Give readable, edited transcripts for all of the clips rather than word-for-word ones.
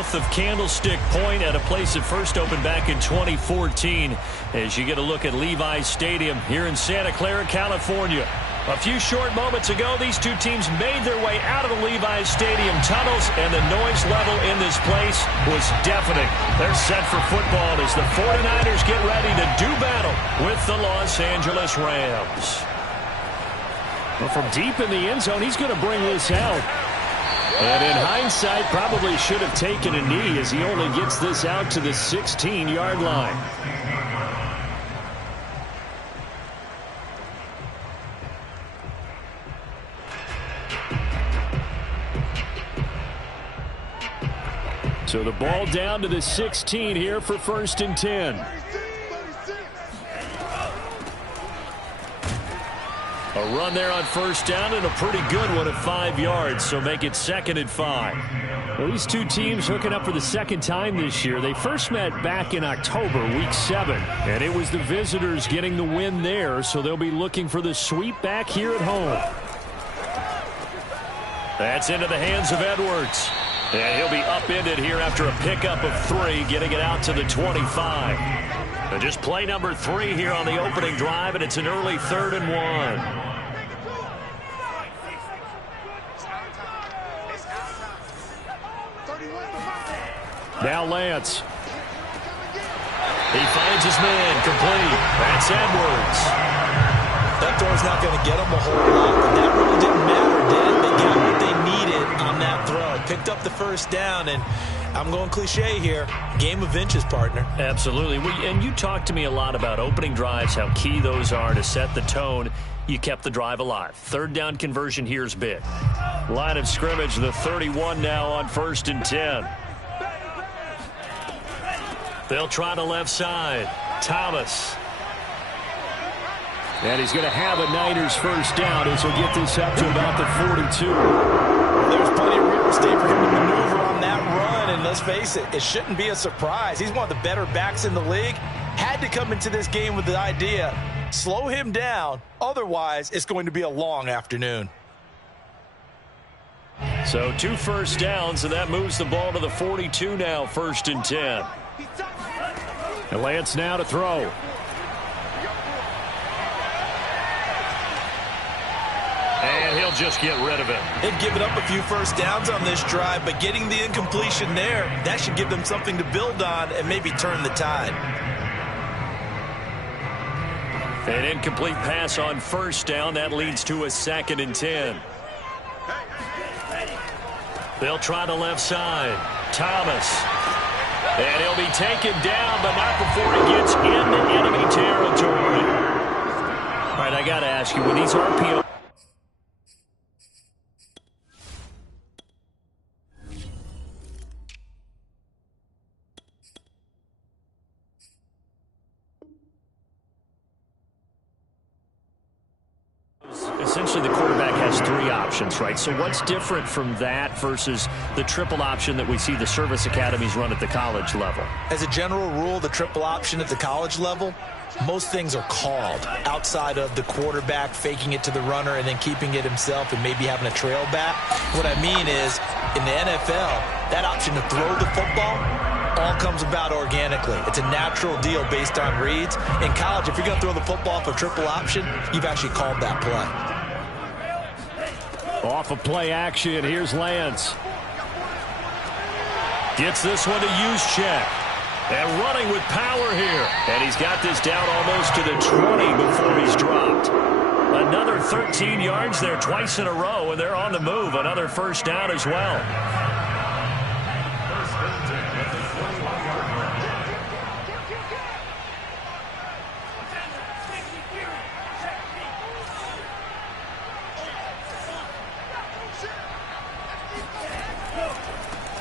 south of Candlestick Point at a place that first opened back in 2014 as you get a look at Levi's Stadium here in Santa Clara, California. A few short moments ago, these two teams made their way out of the Levi's Stadium tunnels, and the noise level in this place was deafening. They're set for football as the 49ers get ready to do battle with the Los Angeles Rams. Well, from deep in the end zone, he's going to bring this out. And in hindsight, probably should have taken a knee as he only gets this out to the 16-yard line. So the ball down to the 16 here for 1st and 10. A run there on 1st down and a pretty good one at 5 yards, so make it 2nd and 5. Well, these two teams hooking up for the second time this year. They first met back in October, week 7, and it was the visitors getting the win there, so they'll be looking for the sweep back here at home. That's into the hands of Edwards. And he'll be upended here after a pickup of 3, getting it out to the 25. And just play number 3 here on the opening drive, and it's an early 3rd and 1. Now Lance. He finds his man, complete. That's Edwards. That throw's not going to get him a whole lot, but that really didn't matter, did it? They got what they needed on that throw. Picked up the 1st down, and I'm going cliche here, game of inches, partner. Absolutely. And you talked to me a lot about opening drives, how key those are to set the tone. You kept the drive alive. 3rd down conversion here is big. Line of scrimmage, the 31 now on 1st and 10. They'll try the left side. Thomas. And he's going to have a Niners 1st down as he'll get this up to about the 42. There's plenty of real estate for him to maneuver on that run, and let's face it, it shouldn't be a surprise. He's one of the better backs in the league. Had to come into this game with the idea, slow him down, otherwise it's going to be a long afternoon. So 2 1st downs, and that moves the ball to the 42 now, 1st and 10. And Lance now to throw. And he'll just get rid of it. They've given up a few 1st downs on this drive, but getting the incompletion there, that should give them something to build on and maybe turn the tide. An incomplete pass on 1st down. That leads to a 2nd and 10. They'll try the left side. Thomas. And he'll be taken down, but not before he gets into enemy territory. All right, I got to ask you, with these RPO... Essentially, the quarterback has 3 options, right? So what's different from that versus the triple option that we see the service academies run at the college level? As a general rule, the triple option at the college level, most things are called outside of the quarterback faking it to the runner and then keeping it himself and maybe having a trail back. What I mean is, in the NFL, that option to throw the football all comes about organically. It's a natural deal based on reads. In college, if you're going to throw the football for triple option, you've actually called that play. Off of play action, here's Lance. Gets this one to Juszczyk. And running with power here. And he's got this down almost to the 20 before he's dropped. Another 13 yards there twice in a row, and they're on the move. Another 1st down as well.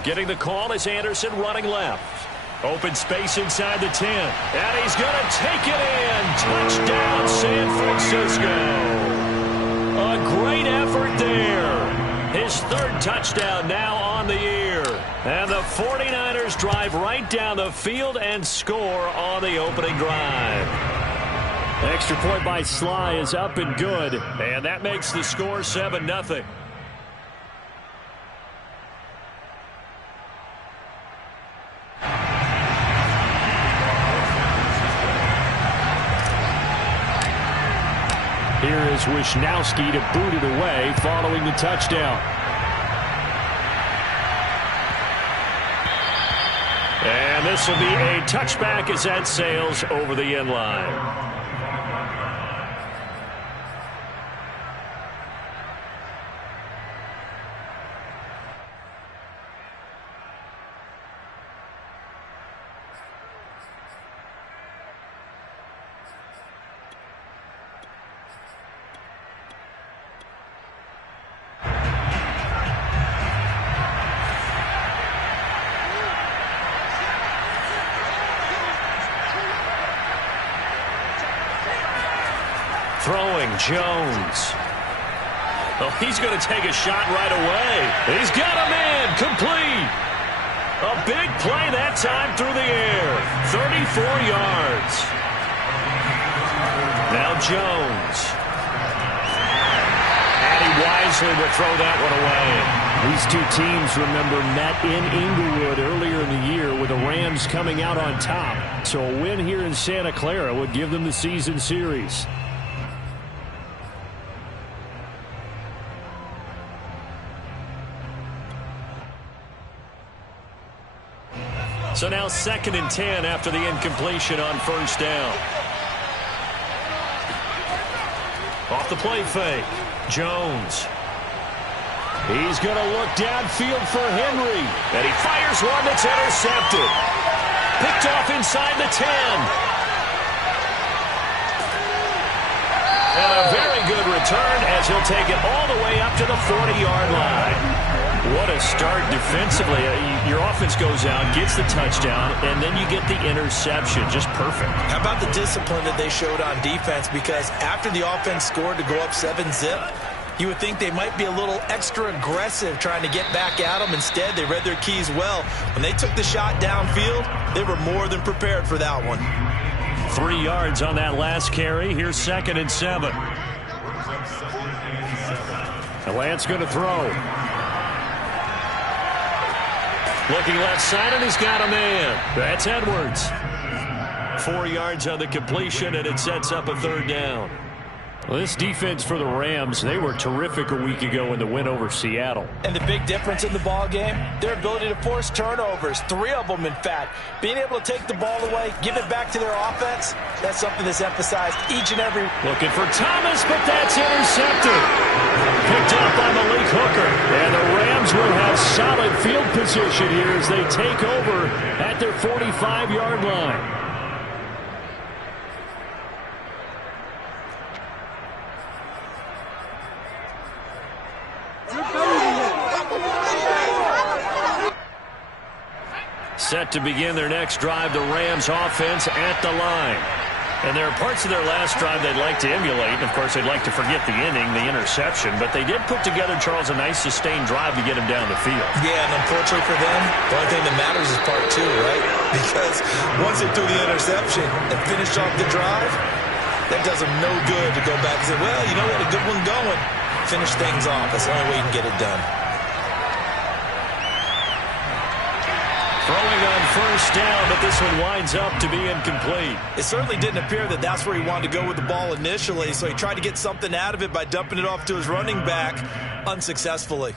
Getting the call is Anderson running left. Open space inside the 10. And he's going to take it in. Touchdown, San Francisco. A great effort there. His 3rd touchdown now on the year. And the 49ers drive right down the field and score on the opening drive. Extra point by Sly is up and good. And that makes the score 7-0. here is Wisnowski to boot it away following the touchdown. And this will be a touchback as that sails over the end line. Throwing Jones. Oh, he's going to take a shot right away. He's got a man complete. A big play that time through the air. 34 yards. Now Jones. And he wisely will throw that one away. These two teams, remember, met in Inglewood earlier in the year with the Rams coming out on top. So a win here in Santa Clara would give them the season series. So now 2nd and 10 after the incompletion on first down. Off the play fake. Jones. He's going to look downfield for Henry. And he fires one that's intercepted. Picked off inside the 10. And a very good return as he'll take it all the way up to the 40-yard line. What a start defensively. Your offense goes out, gets the touchdown, and then you get the interception. Just perfect. How about the discipline that they showed on defense? Because after the offense scored to go up 7-zip, you would think they might be a little extra aggressive trying to get back at them. Instead, they read their keys well. When they took the shot downfield, they were more than prepared for that one. 3 yards on that last carry. Here's 2nd and 7. And Lance going to throw. Looking left side, and he's got a man. That's Edwards. 4 yards on the completion, and it sets up a 3rd down. Well, this defense for the Rams, they were terrific a week ago in the win over Seattle. And the big difference in the ball game, their ability to force turnovers, 3 of them, in fact. Being able to take the ball away, give it back to their offense, that's something that's emphasized each and every. Looking for Thomas, but that's intercepted. Picked up by Malik Hooker. And the Rams will have solid field position here as they take over at their 45-yard line. Set to begin their next drive, the Rams offense at the line. And there are parts of their last drive they'd like to emulate. Of course, they'd like to forget the inning, the interception. But they did put together, Charles, a nice sustained drive to get him down the field. Yeah, and unfortunately for them, the only thing that matters is part 2, right? Because once they threw the interception and finished off the drive, that does them no good to go back and say, well, you know what, a good one going. Finish things off. That's the only way you can get it done. Throwing on first down, but this one winds up to be incomplete. It certainly didn't appear that that's where he wanted to go with the ball initially, so he tried to get something out of it by dumping it off to his running back unsuccessfully.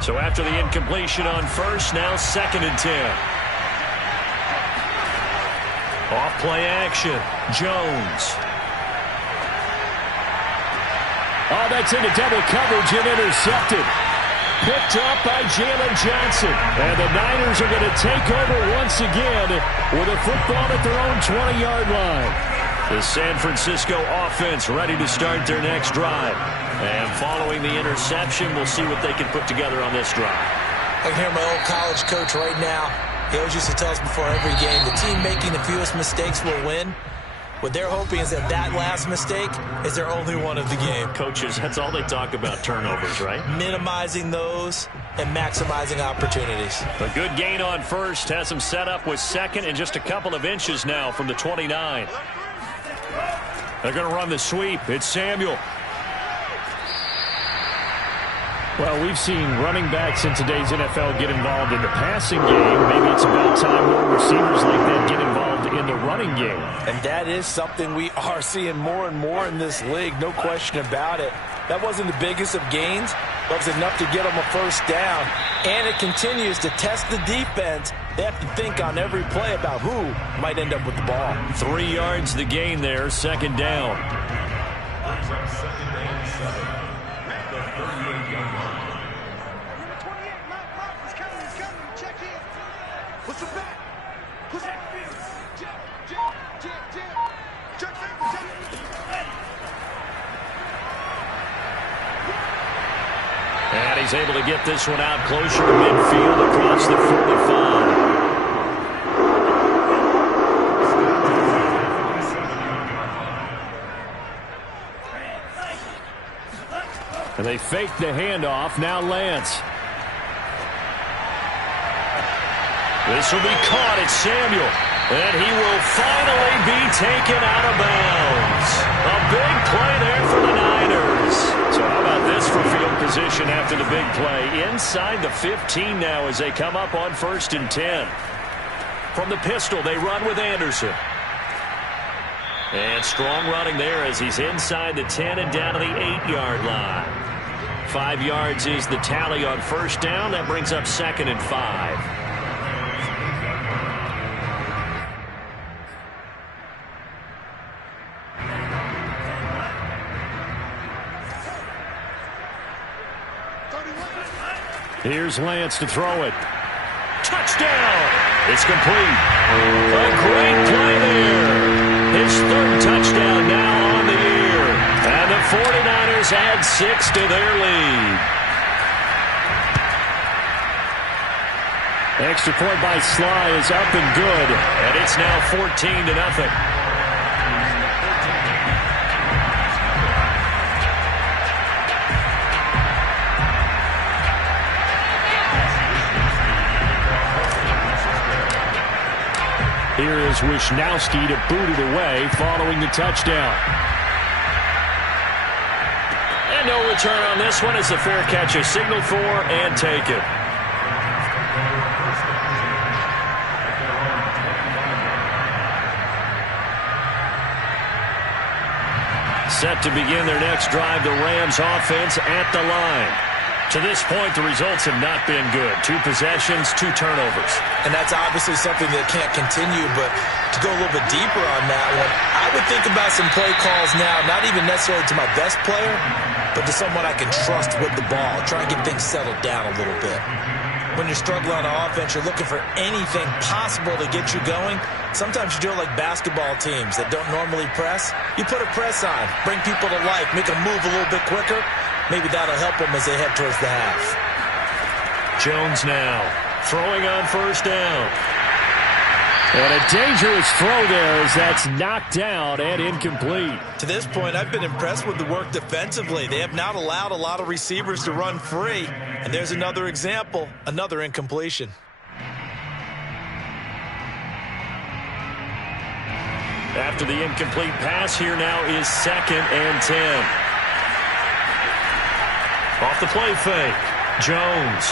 So after the incompletion on first, now 2nd and 10. Off play action. Jones. Oh, that's into double coverage and intercepted. Picked up by Jalen Johnson. And the Niners are going to take over once again with a football at their own 20-yard line. The San Francisco offense ready to start their next drive. And following the interception, we'll see what they can put together on this drive. I can hear my old college coach right now. He always used to tell us before every game, the team making the fewest mistakes will win. What they're hoping is that that last mistake is their only one of the game. Coaches, that's all they talk about, turnovers, right? Minimizing those and maximizing opportunities. A good gain on first has them set up with 2nd and just a couple of inches now from the 29. They're going to run the sweep. It's Samuel. Well, we've seen running backs in today's NFL get involved in the passing game. Maybe it's about time more receivers like that get involved in the running game. And that is something we are seeing more and more in this league, no question about it. That wasn't the biggest of gains, but it was enough to get them a first down. And it continues to test the defense. They have to think on every play about who might end up with the ball. 3 yards the gain there, second down. And he's able to get this one out closer to midfield across the 45. And they fake the handoff. Now Lance. This will be caught. It's Samuel. And he will finally be taken out of bounds. A big play there for the Niners. So how about this for field position after the big play? Inside the 15 now as they come up on 1st and 10. From the pistol, they run with Anderson. And strong running there as he's inside the 10 and down to the 8-yard line. 5 yards is the tally on first down. That brings up 2nd and 5. Here's Lance to throw it. Touchdown! It's complete. A great play there. His 3rd touchdown now on the year. And the 49ers add 6 to their lead. Extra point by Sly is up and good. And it's now 14-0. Here is Wisnowski to boot it away following the touchdown. And no return on this one as the fair catch is signaled for and taken. Set to begin their next drive, the Rams offense at the line. To this point, the results have not been good. 2 possessions, 2 turnovers. And that's obviously something that can't continue, but to go a little bit deeper on that one, I would think about some play calls now, not even necessarily to my best player, but to someone I can trust with the ball. Try and get things settled down a little bit. When you're struggling on offense, you're looking for anything possible to get you going. Sometimes you do it like basketball teams that don't normally press. You put a press on, bring people to life, make them move a little bit quicker. Maybe that'll help them as they head towards the half. Jones now throwing on first down. And a dangerous throw there as that's knocked down and incomplete. To this point, I've been impressed with the work defensively. They have not allowed a lot of receivers to run free. And there's another example, another incompletion. After the incomplete pass, here now is 2nd and 10. Off the play fake, Jones.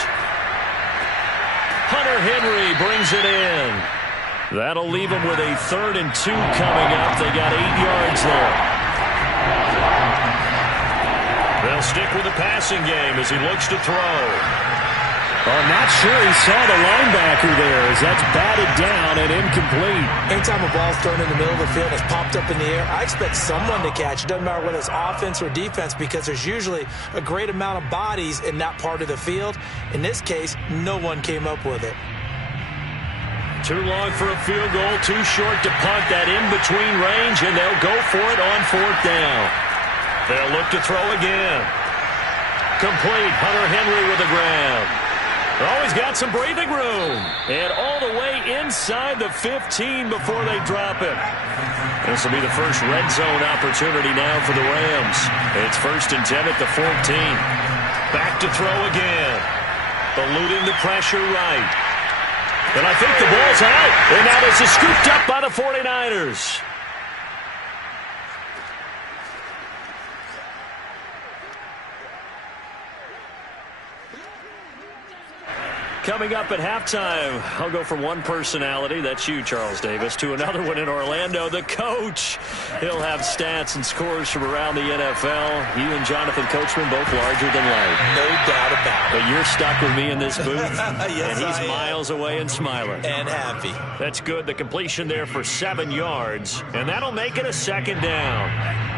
Hunter Henry brings it in. That'll leave them with a 3rd and 2 coming up. They got 8 yards there. They'll stick with the passing game as he looks to throw. I'm not sure he saw the linebacker there as that's batted down and incomplete. Anytime a ball's thrown in the middle of the field, it's popped up in the air, I expect someone to catch. It doesn't matter whether it's offense or defense because there's usually a great amount of bodies in that part of the field. In this case, no one came up with it. Too long for a field goal, too short to punt that in-between range, and they'll go for it on 4th down. They'll look to throw again. Complete, Hunter Henry with the grab. Always got some breathing room. And all the way inside the 15 before they drop him. This will be the first red zone opportunity now for the Rams. It's 1st and 10 at the 14. Back to throw again. Eluding the pressure right. And I think the ball's out. And now this is scooped up by the 49ers. Coming up at halftime, I'll go from one personality, that's you, Charles Davis, to another one in Orlando, the coach. He'll have stats and scores from around the NFL. You and Jonathan Coachman both larger than life. No doubt about it. But you're stuck with me in this booth. Yes, and he's miles away and smiling. And happy. That's good. The completion there for 7 yards. And that'll make it a second down.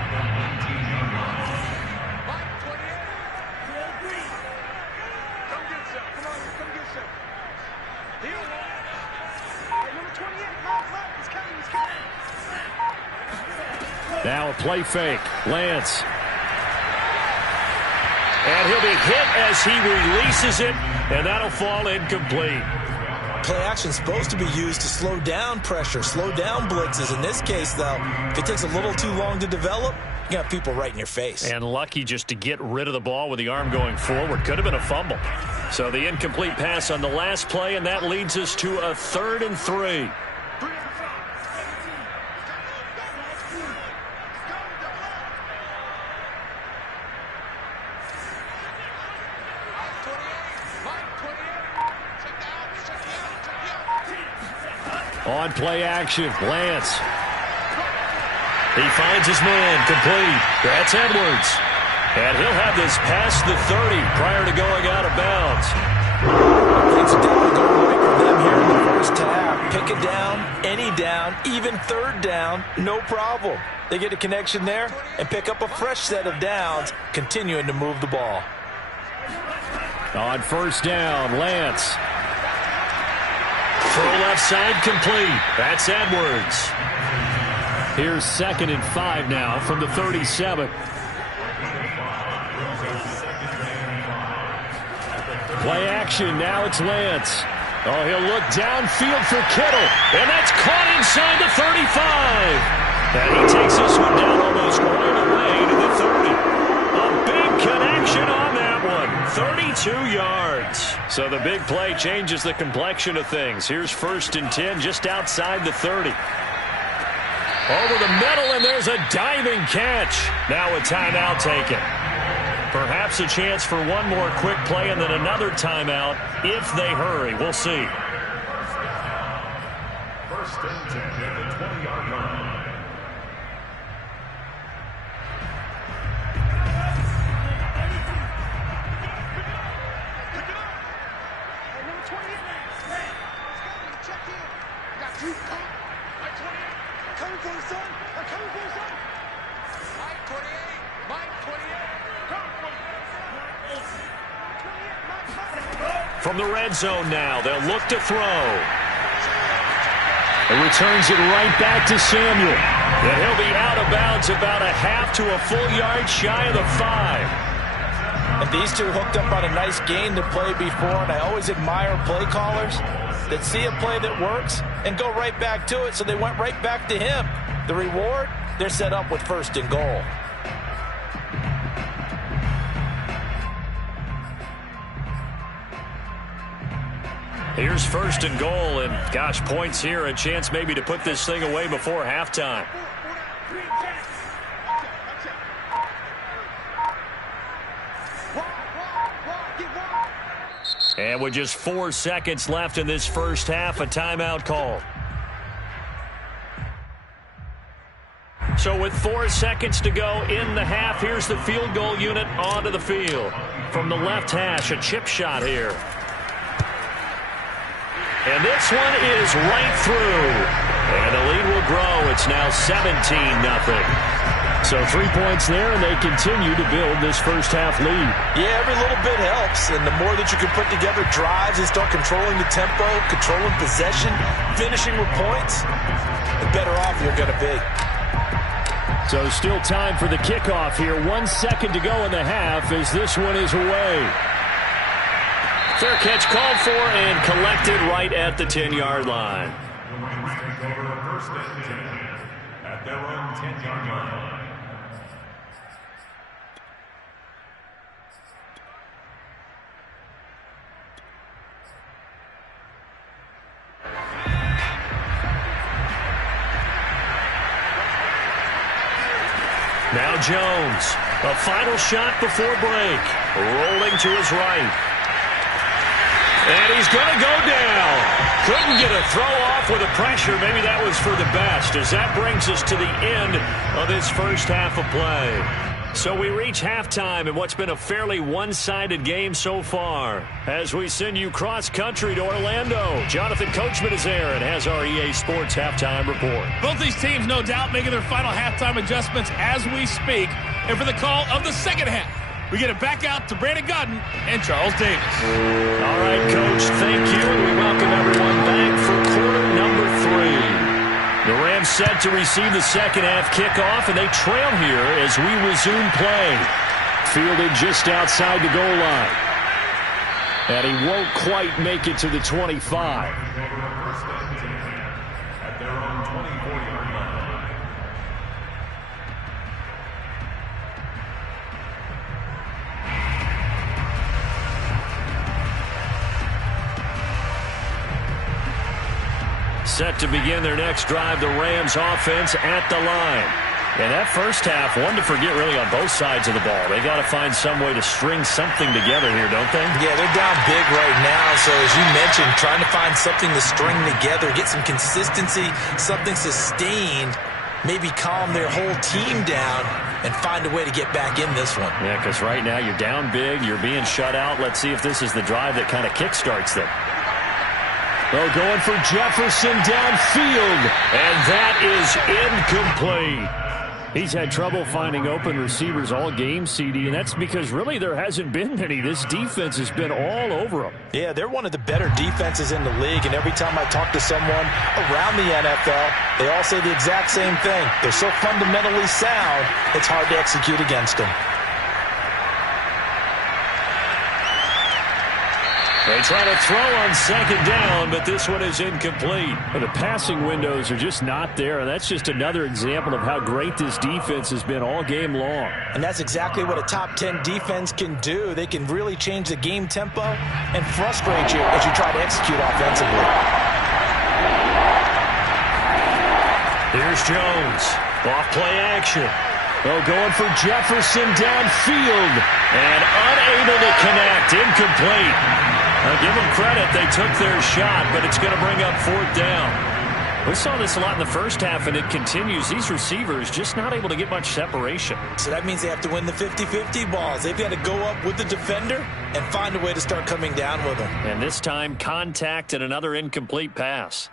Now a play fake. Lance. And he'll be hit as he releases it, and that'll fall incomplete. Play action's supposed to be used to slow down pressure, slow down blitzes. In this case, though, if it takes a little too long to develop, you got people right in your face. And lucky just to get rid of the ball with the arm going forward. Could have been a fumble. So the incomplete pass on the last play, and that leads us to a 3rd and 3. On play action, Lance. He finds his man, complete. That's Edwards. And he'll have this past the 30 prior to going out of bounds. Things are definitely going right for them here in the first half. Pick it down, any down, even 3rd down, no problem. They get a connection there and pick up a fresh set of downs, continuing to move the ball. On 1st down, Lance. Throw left side complete. That's Edwards. Here's 2nd and 5 now from the 37. Play action. Now it's Lance. Oh, he'll look downfield for Kittle. And that's caught inside the 35. And he takes this one down almost right away to the 30. A big connection on that one. 32 yards. So the big play changes the complexion of things. Here's 1st and 10 just outside the 30. Over the middle, and there's a diving catch. Now a timeout taken. Perhaps a chance for one more quick play and then another timeout if they hurry. We'll see. 1st and 10 at the 20-yard line. From the red zone now, they'll look to throw. It returns it right back to Samuel. And he'll be out of bounds about a half to a full yard shy of the 5. And these two hooked up on a nice game to play before, and I always admire play callers that see a play that works and go right back to it, so they went right back to him. The reward, they're set up with 1st and goal. Here's 1st and goal, and gosh, points here, a chance maybe to put this thing away before halftime. And with just 4 seconds left in this first half, a timeout call. So with 4 seconds to go in the half, here's the field goal unit onto the field. From the left hash, a chip shot here. And this one is right through. And the lead will grow. It's now 17-0. So 3 points there, and they continue to build this first half lead. Yeah, every little bit helps. And the more that you can put together drives and start controlling the tempo, controlling possession, finishing with points, the better off you're going to be. So still time for the kickoff here. 1 second to go in the half as this one is away. Fair catch called for and collected right at the 10-yard line. First and 10 at their own 10-yard line. Now Jones, a final shot before break, rolling to his right. And he's going to go down. Couldn't get a throw off with the pressure. Maybe that was for the best, as that brings us to the end of this first half of play. So we reach halftime in what's been a fairly one-sided game so far. As we send you cross-country to Orlando, Jonathan Coachman is there and has our EA Sports halftime report. Both these teams, no doubt, making their final halftime adjustments as we speak. And for the call of the second half, we get it back out to Brandon Godden and Charles Davis. All right, Coach, thank you. And we welcome everyone back for quarter number 3. The Rams set to receive the second half kickoff, and they trail here as we resume play. Fielded just outside the goal line. And he won't quite make it to the 25. At their own 24-yard line. Set to begin their next drive, the Rams offense at the line. And that first half, one to forget really on both sides of the ball. They got to find some way to string something together here, don't they? Yeah, they're down big right now. So as you mentioned, trying to find something to string together, get some consistency, something sustained, maybe calm their whole team down and find a way to get back in this one. Yeah, because right now you're down big, you're being shut out. Let's see if this is the drive that kind of kickstarts them. Oh, going for Jefferson downfield, and that is incomplete. He's had trouble finding open receivers all game, CD, and that's because really there hasn't been many. This defense has been all over them. Yeah, they're one of the better defenses in the league, and every time I talk to someone around the NFL, they all say the exact same thing. They're so fundamentally sound, it's hard to execute against them. They try to throw on second down, but this one is incomplete. And the passing windows are just not there, and that's just another example of how great this defense has been all game long. And that's exactly what a top 10 defense can do. They can really change the game tempo and frustrate you as you try to execute offensively. Here's Jones. Off play action. Oh, going for Jefferson downfield. And unable to connect. Incomplete. Give them credit. They took their shot, but it's going to bring up fourth down. We saw this a lot in the first half, and it continues. These receivers just not able to get much separation. So that means they have to win the 50-50 balls. They've got to go up with the defender and find a way to start coming down with them. And this time, contact and another incomplete pass.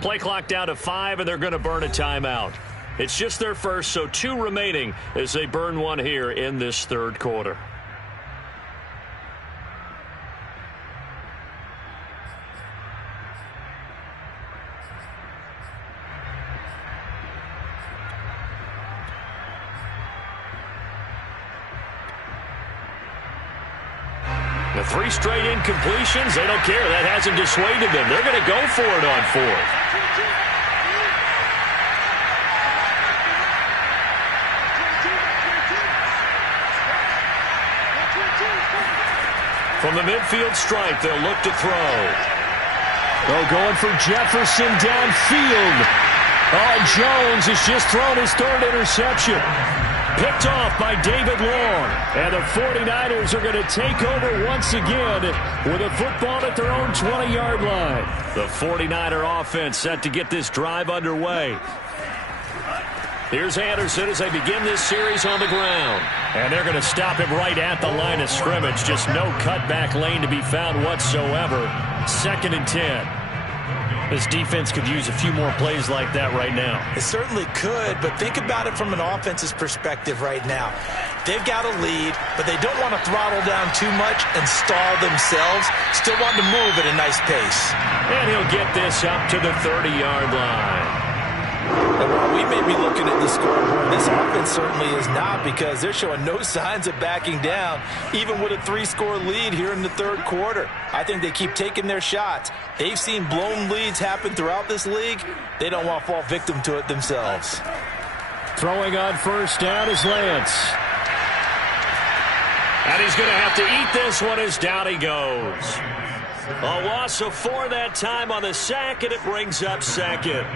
Play clock down to 5, and they're going to burn a timeout. It's just their first, so 2 remaining as they burn one here in this third quarter. The 3 straight incompletions, they don't care. That hasn't dissuaded them. They're going to go for it on 4th. From the midfield stripe, they'll look to throw. Oh, going for Jefferson downfield. Oh, Jones has just thrown his 3rd interception. Picked off by David Long. And the 49ers are going to take over once again with a football at their own 20-yard line. The 49er offense set to get this drive underway. Here's Anderson as they begin this series on the ground. And they're going to stop him right at the line of scrimmage. Just no cutback lane to be found whatsoever. 2nd and 10. This defense could use a few more plays like that right now. It certainly could, but think about it from an offense's perspective right now. They've got a lead, but they don't want to throttle down too much and stall themselves. Still want to move at a nice pace. And he'll get this up to the 30-yard line. And while we may be looking at the scoreboard, this offense certainly is not, because they're showing no signs of backing down, even with a 3-score lead here in the third quarter. I think they keep taking their shots. They've seen blown leads happen throughout this league. They don't want to fall victim to it themselves. Throwing on first down is Lance. And he's going to have to eat this one as down he goes. A loss of 4 that time on the sack, and it brings up second.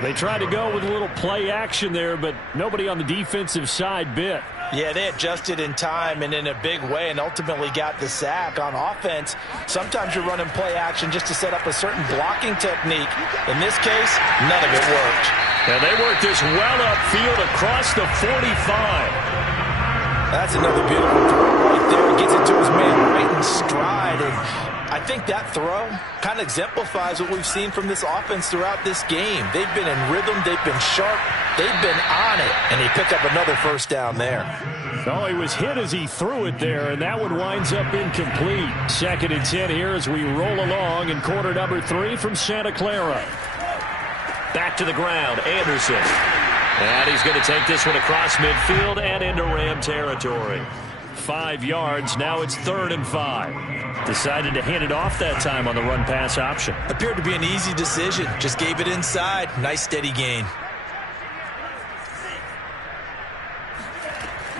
They tried to go with a little play action there, but nobody on the defensive side bit. Yeah, they adjusted in time and in a big way and ultimately got the sack. On offense, sometimes you're running play action just to set up a certain blocking technique. In this case, none of it worked. And they worked this well upfield across the 45. That's another beautiful throw right there. Gets it to his man right in stride. And I think that throw kind of exemplifies what we've seen from this offense throughout this game. They've been in rhythm. They've been sharp. They've been on it. And they pick up another first down there. Oh, he was hit as he threw it there, and that one winds up incomplete. 2nd and 10 here as we roll along in quarter number 3 from Santa Clara. Back to the ground, Anderson. And he's going to take this one across midfield and into Ram territory. 5 yards, now it's 3rd and 5. Decided to hand it off that time on the run-pass option. Appeared to be an easy decision. Just gave it inside. Nice steady gain.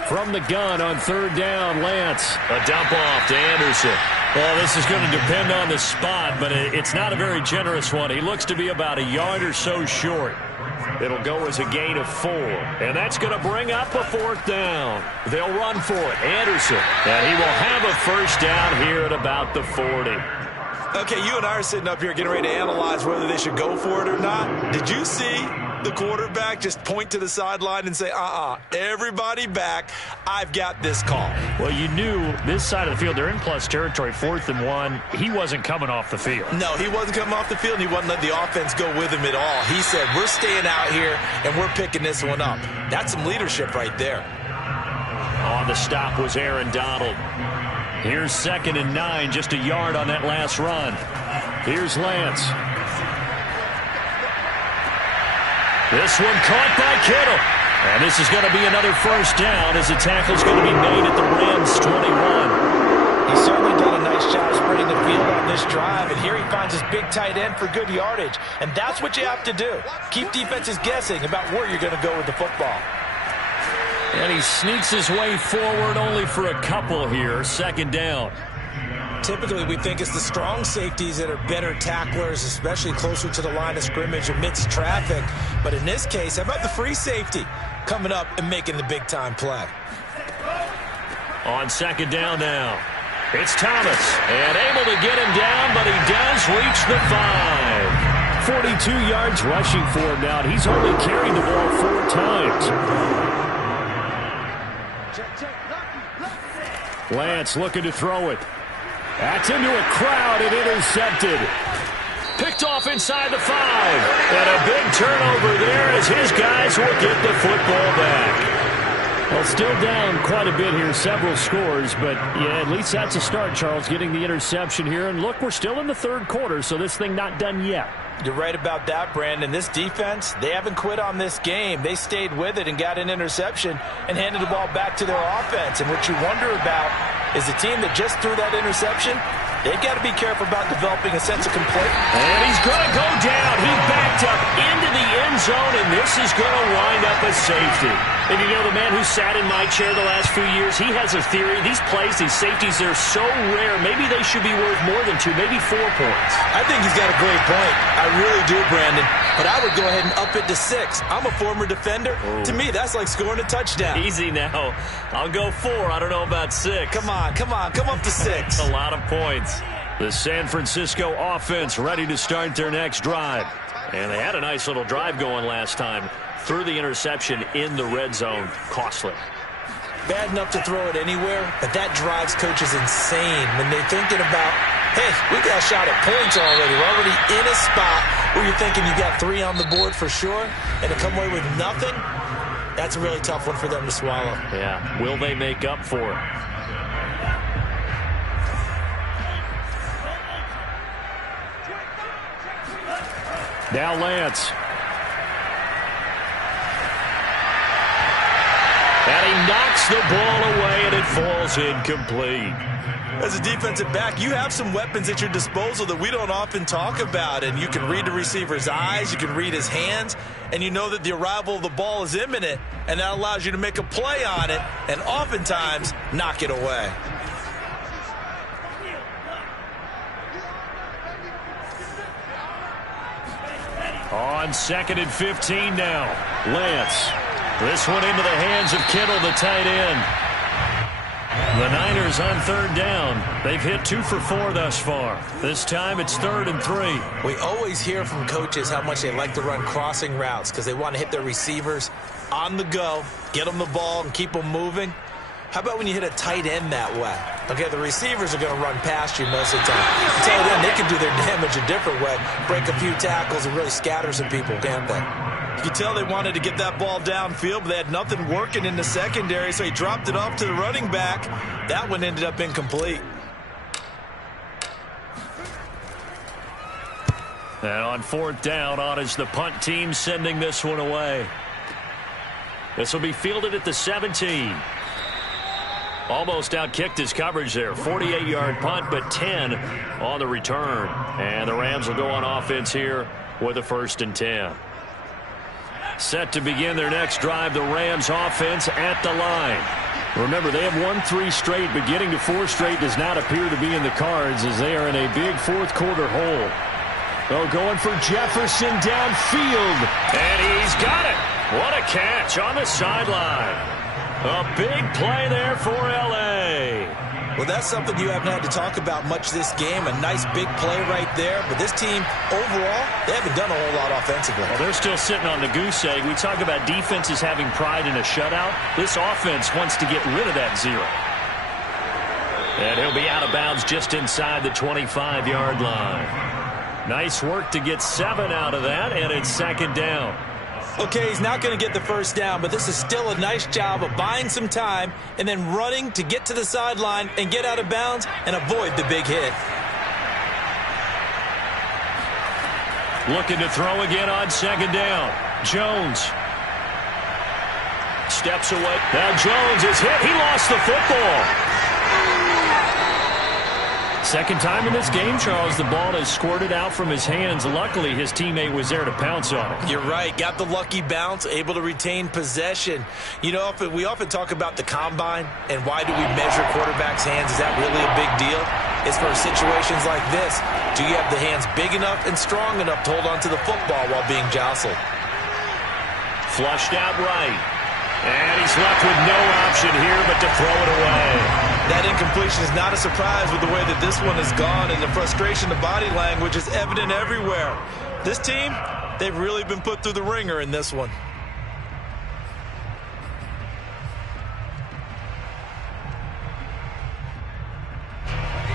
From the gun on 3rd down, Lance. A dump off to Anderson. Well, this is going to depend on the spot, but it's not a very generous one. He looks to be about a yard or so short. It'll go as a gain of 4. And that's going to bring up a 4th down. They'll run for it. Anderson. And he will have a first down here at about the 40. Okay, you and I are sitting up here getting ready to analyze whether they should go for it or not. Did you see the quarterback just point to the sideline and say, everybody back, I've got this call? Well, you knew this side of the field, they're in plus territory, 4th and 1. He wasn't coming off the field. No, he wasn't coming off the field, and he wasn't letting the offense go with him at all. He said, we're staying out here, and we're picking this one up. That's some leadership right there. On the stop was Aaron Donald. Here's 2nd and 9, just a yard on that last run. Here's Lance. This one caught by Kittle. And this is going to be another first down as the tackle's going to be made at the Rams' 21. He's certainly done a nice job spreading the field on this drive, and here he finds his big tight end for good yardage. And that's what you have to do. Keep defenses guessing about where you're going to go with the football. And he sneaks his way forward only for a couple here. 2nd down. Typically, we think it's the strong safeties that are better tacklers, especially closer to the line of scrimmage amidst traffic. But in this case, how about the free safety coming up and making the big-time play? On 2nd down now, it's Thomas. And able to get him down, but he does reach the 5. 42 yards rushing for him now. He's only carried the ball 4 times. Lance looking to throw it. That's into a crowd and intercepted. Picked off inside the 5. And a big turnover there as his guys will get the football back. Well, still down quite a bit here, several scores, but yeah, at least that's a start, Charles, getting the interception here. And look, we're still in the 3rd quarter, so this thing not done yet. You're right about that, Brandon. This defense, they haven't quit on this game. They stayed with it and got an interception and handed the ball back to their offense. And what you wonder about is the team that just threw that interception, they've got to be careful about developing a sense of complaint. And he's going to go down. He backed up into the end zone, and this is going to wind up a safety. And you know, the man who sat in my chair the last few years, he has a theory. These plays, these safeties, they're so rare. Maybe they should be worth more than 2, maybe 4 points. I think he's got a great point. I really do, Brandon. But I would go ahead and up it to 6. I'm a former defender. Oh. To me, that's like scoring a touchdown. Easy now. I'll go 4. I don't know about 6. Come on. Come up to 6. A lot of points. The San Francisco offense ready to start their next drive. And they had a nice little drive going last time. Threw the interception in the red zone. Costly. Bad enough to throw it anywhere, but that drives coaches insane when they're thinking about, hey, we got a shot at points already. We're already in a spot where you're thinking you got 3 on the board for sure, and to come away with nothing, that's a really tough one for them to swallow. Yeah, will they make up for it? Now Lance. And he knocks the ball away, and it falls incomplete. As a defensive back, you have some weapons at your disposal that we don't often talk about, and you can read the receiver's eyes, you can read his hands, and you know that the arrival of the ball is imminent, and that allows you to make a play on it and oftentimes knock it away. On 2nd and 15 now. Lance. This one into the hands of Kittle, the tight end. The Niners on 3rd down. They've hit 2 for 4 thus far. This time it's 3rd and 3. We always hear from coaches how much they like to run crossing routes because they want to hit their receivers on the go, get them the ball, and keep them moving. How about when you hit a tight end that way? Okay, the receivers are going to run past you most of the time. The tight end, they can do their damage a different way, break a few tackles and really scatter some people, can't they? You can tell they wanted to get that ball downfield, but they had nothing working in the secondary, so he dropped it off to the running back. That one ended up incomplete. And on 4th down, on is the punt team sending this one away. This will be fielded at the 17. Almost outkicked his coverage there. 48-yard punt, but 10 on the return. And the Rams will go on offense here with a 1st and 10. Set to begin their next drive, the Rams offense at the line. Remember, they have won 3 straight, but getting to 4 straight does not appear to be in the cards as they are in a big 4th quarter hole. Oh, going for Jefferson downfield. And he's got it. What a catch on the sideline. A big play there for L.A. Well, that's something you haven't had to talk about much this game. A nice big play right there. But this team, overall, they haven't done a whole lot offensively. Well, they're still sitting on the goose egg. We talk about defenses having pride in a shutout. This offense wants to get rid of that 0. And he'll be out of bounds just inside the 25-yard line. Nice work to get 7 out of that, and it's 2nd down. Okay, he's not going to get the 1st down, but this is still a nice job of buying some time and then running to get to the sideline and get out of bounds and avoid the big hit. Looking to throw again on 2nd down. Jones steps away. Now Jones is hit. He lost the football. 2nd time in this game, Charles, the ball has squirted out from his hands. Luckily, his teammate was there to pounce on it. You're right. Got the lucky bounce, able to retain possession. You know, we often talk about the combine and why do we measure quarterbacks' hands. Is that really a big deal? It's for situations like this. Do you have the hands big enough and strong enough to hold on to the football while being jostled? Flushed out right. And he's left with no option here but to throw it away. That incompletion is not a surprise with the way that this one has gone, and the frustration, the body language is evident everywhere. This team, they've really been put through the ringer in this one.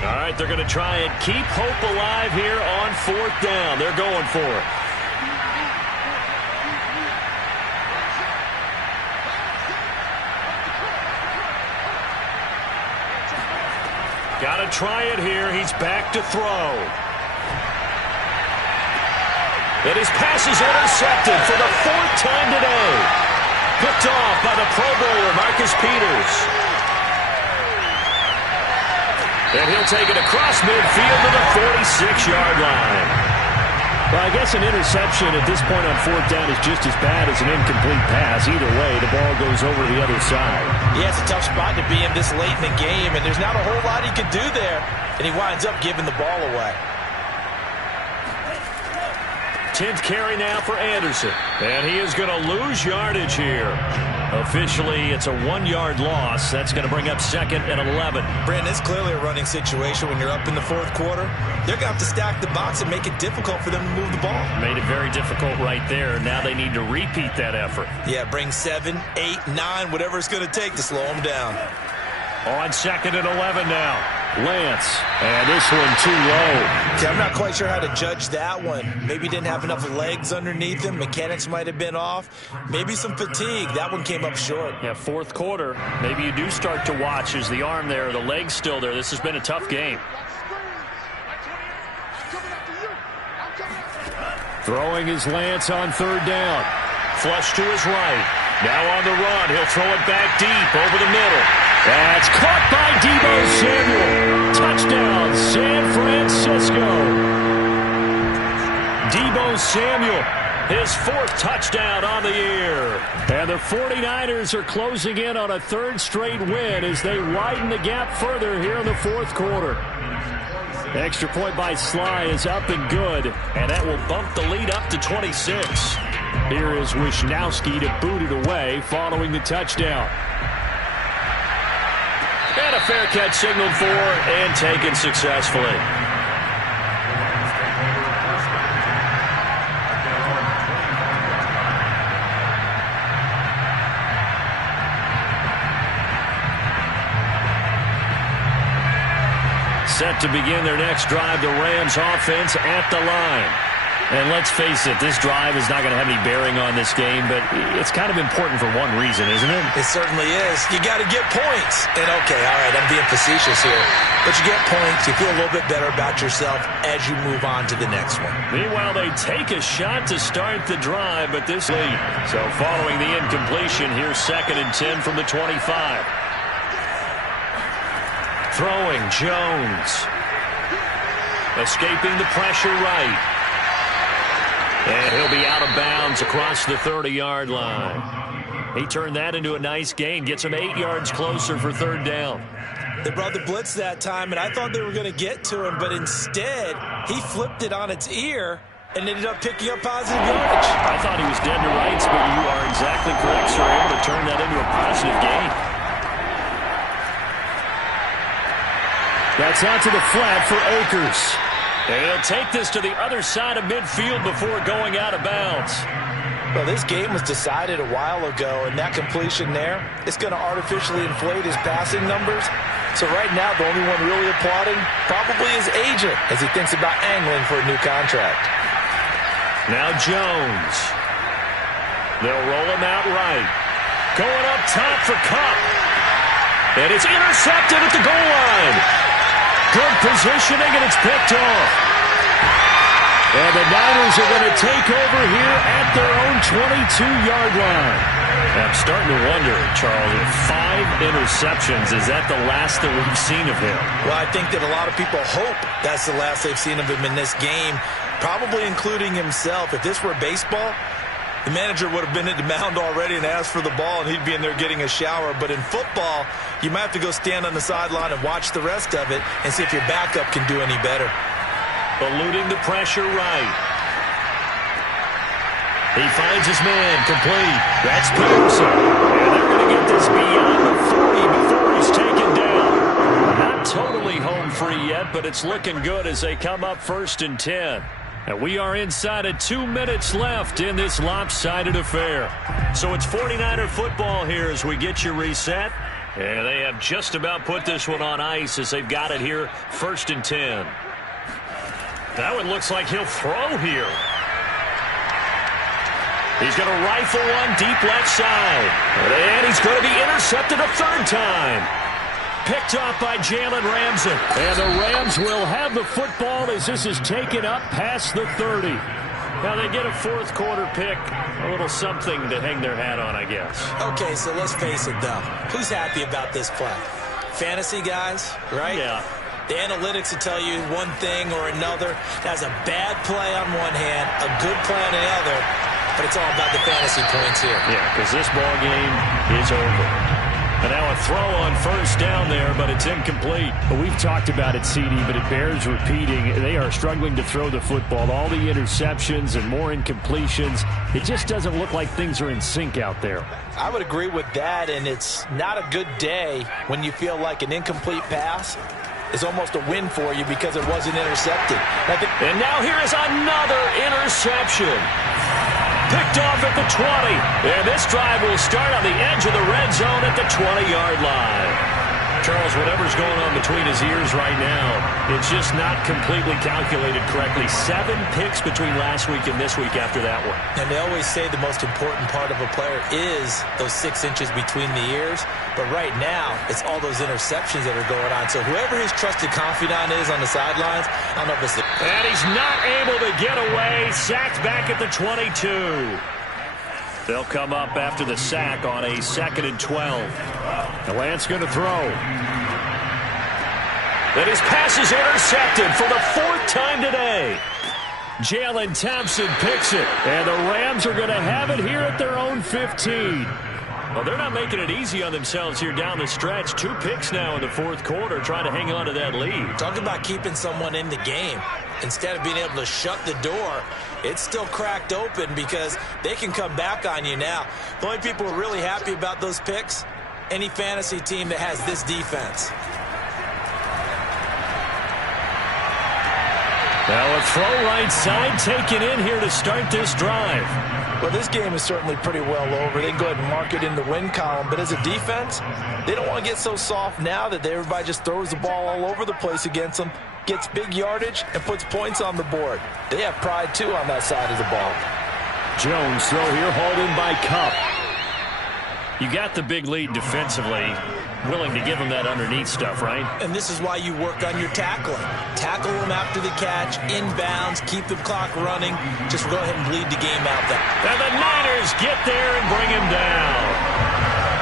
All right, they're going to try and keep hope alive here on 4th down. They're going for it. Got to try it here. He's back to throw. And his pass is intercepted for the 4th time today. Picked off by the Pro Bowler, Marcus Peters. And he'll take it across midfield to the 46-yard line. Well, I guess an interception at this point on 4th down is just as bad as an incomplete pass. Either way, the ball goes over the other side. Yeah, it's a tough spot to be in this late in the game, and there's not a whole lot he could do there, and he winds up giving the ball away. 10th carry now for Anderson. And he is going to lose yardage here. Officially, it's a 1-yard loss. That's going to bring up 2nd and 11. Brandon, it's clearly a running situation when you're up in the 4th quarter. They're going to have to stack the box and make it difficult for them to move the ball. Made it very difficult right there. Now they need to repeat that effort. Yeah, bring 7, 8, 9, whatever it's going to take to slow them down. On 2nd and 11 now. Lance. And this one too low. Okay, I'm not quite sure how to judge that one. Maybe didn't have enough legs underneath him. Mechanics might have been off. Maybe some fatigue. That one came up short. Yeah, 4th quarter. Maybe you do start to watch. Is the arm there, the leg's still there? This has been a tough game. Throwing is Lance on 3rd down. Flush to his right. Now on the run, he'll throw it back deep over the middle. That's caught by Deebo Samuel. Touchdown, San Francisco. Deebo Samuel, his 4th touchdown on the year. And the 49ers are closing in on a 3rd straight win as they widen the gap further here in the 4th quarter. Extra point by Sly is up and good, and that will bump the lead up to 26. Here is Wisnowski to boot it away following the touchdown. And a fair catch signaled for and taken successfully. Set to begin their next drive, the Rams offense at the line. And let's face it, this drive is not going to have any bearing on this game, but it's kind of important for one reason, isn't it? It certainly is. You got to get points. And okay, all right, I'm being facetious here. But you get points, you feel a little bit better about yourself as you move on to the next one. Meanwhile, they take a shot to start the drive, but this lead. So following the incompletion, here's 2nd and 10 from the 25. Throwing Jones. Escaping the pressure right. And he'll be out of bounds across the 30-yard line. He turned that into a nice gain. Gets him 8 yards closer for 3rd down. They brought the blitz that time, and I thought they were going to get to him, but instead, he flipped it on its ear and ended up picking up positive yardage. I thought he was dead to rights, but you are exactly correct, sir. Able to turn that into a positive gain. That's out to the flat for Akers. And he'll take this to the other side of midfield before going out of bounds. Well, this game was decided a while ago, and that completion there, it's going to artificially inflate his passing numbers. So right now, the only one really applauding probably his agent as he thinks about angling for a new contract. Now Jones. They'll roll him out right. Going up top for Kupp. And it's intercepted at the goal line. Good positioning, and it's picked off. And the Niners are going to take over here at their own 22-yard line. I'm starting to wonder, Charles, if 5 interceptions, is that the last that we've seen of him? Well, I think that a lot of people hope that's the last they've seen of him in this game, probably including himself. If this were baseball, the manager would have been at the mound already and asked for the ball, and he'd be in there getting a shower. But in football, you might have to go stand on the sideline and watch the rest of it and see if your backup can do any better. Eluding the pressure right. He finds his man complete. That's Peterson. And they're going to get this beyond the 40 before he's taken down. Not totally home free yet, but it's looking good as they come up 1st and 10. And we are inside of 2 minutes left in this lopsided affair. So it's 49er football here as we get you reset. And they have just about put this one on ice as they've got it here, 1st and 10. That one looks like he'll throw here. He's going to rifle one deep left side. And he's going to be intercepted a 3rd time. Picked off by Jalen Ramsey. And the Rams will have the football as this is taken up past the 30. Now they get a 4th quarter pick. A little something to hang their hat on, I guess. Okay, so let's face it, though. Who's happy about this play? Fantasy guys, right? Yeah. The analytics will tell you one thing or another. That's a bad play on one hand, a good play on the other, but it's all about the fantasy points here. Yeah, because this ball game is over. And now a throw on 1st down there, but it's incomplete. Well, we've talked about it, CD, but it bears repeating. They are struggling to throw the football. All the interceptions and more incompletions. It just doesn't look like things are in sync out there. I would agree with that, and it's not a good day when you feel like an incomplete pass is almost a win for you because it wasn't intercepted. And now here is another interception. Picked off at the 20. And this drive will start on the edge of the red zone at the 20-yard line. Charles, whatever's going on between his ears right now, it's just not completely calculated correctly. 7 picks between last week and this week after that one. And they always say the most important part of a player is those 6 inches between the ears. But right now, it's all those interceptions that are going on. So whoever his trusted confidant is on the sidelines, I don't know if it's And he's not able to get away. Sacked back at the 22. They'll come up after the sack on a 2nd and 12. The Lance going to throw. And his pass is intercepted for the 4th time today. Jalen Thompson picks it. And the Rams are going to have it here at their own 15. Well, they're not making it easy on themselves here down the stretch. 2 picks now in the 4th quarter, trying to hang on to that lead. Talk about keeping someone in the game. Instead of being able to shut the door, it's still cracked open because they can come back on you now. The only people who are really happy about those picks, any fantasy team that has this defense. Now a throw right side taken in here to start this drive. Well, this game is certainly pretty well over. They can go ahead and mark it in the win column. But as a defense, they don't want to get so soft now that everybody just throws the ball all over the place against them, gets big yardage, and puts points on the board. They have pride, too, on that side of the ball. Jones throw here, hauled in by Cup. You got the big lead defensively. Willing to give them that underneath stuff, right? And this is why you work on your tackling. Tackle them after the catch, inbounds, keep the clock running. Just go ahead and bleed the game out there. And the Niners get there and bring him down.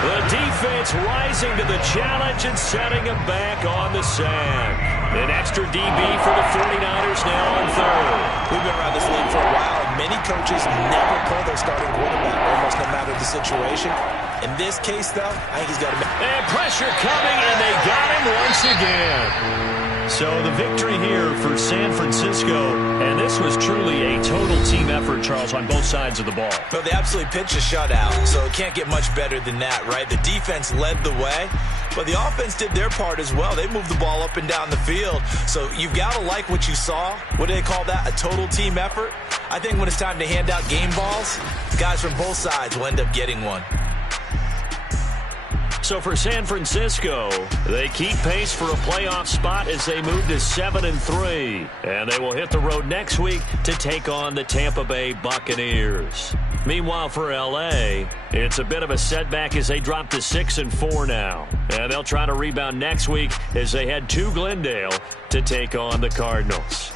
The defense rising to the challenge and setting him back on the sand. An extra DB for the 49ers now on 3rd. We've been around this league for a while, and many coaches never pull their starting quarterback, almost no matter the situation. In this case, though, I think he's got to make... And pressure coming, and they got him once again. So the victory here for San Francisco, and this was truly a total team effort, Charles, on both sides of the ball. Well, they absolutely pitched a shutout, so it can't get much better than that, right? The defense led the way, but the offense did their part as well. They moved the ball up and down the field, so you've got to like what you saw. What do they call that? A total team effort? I think when it's time to hand out game balls, guys from both sides will end up getting one. So for San Francisco, they keep pace for a playoff spot as they move to 7-3. And they will hit the road next week to take on the Tampa Bay Buccaneers. Meanwhile, for L.A., it's a bit of a setback as they drop to 6-4 now. And they'll try to rebound next week as they head to Glendale to take on the Cardinals.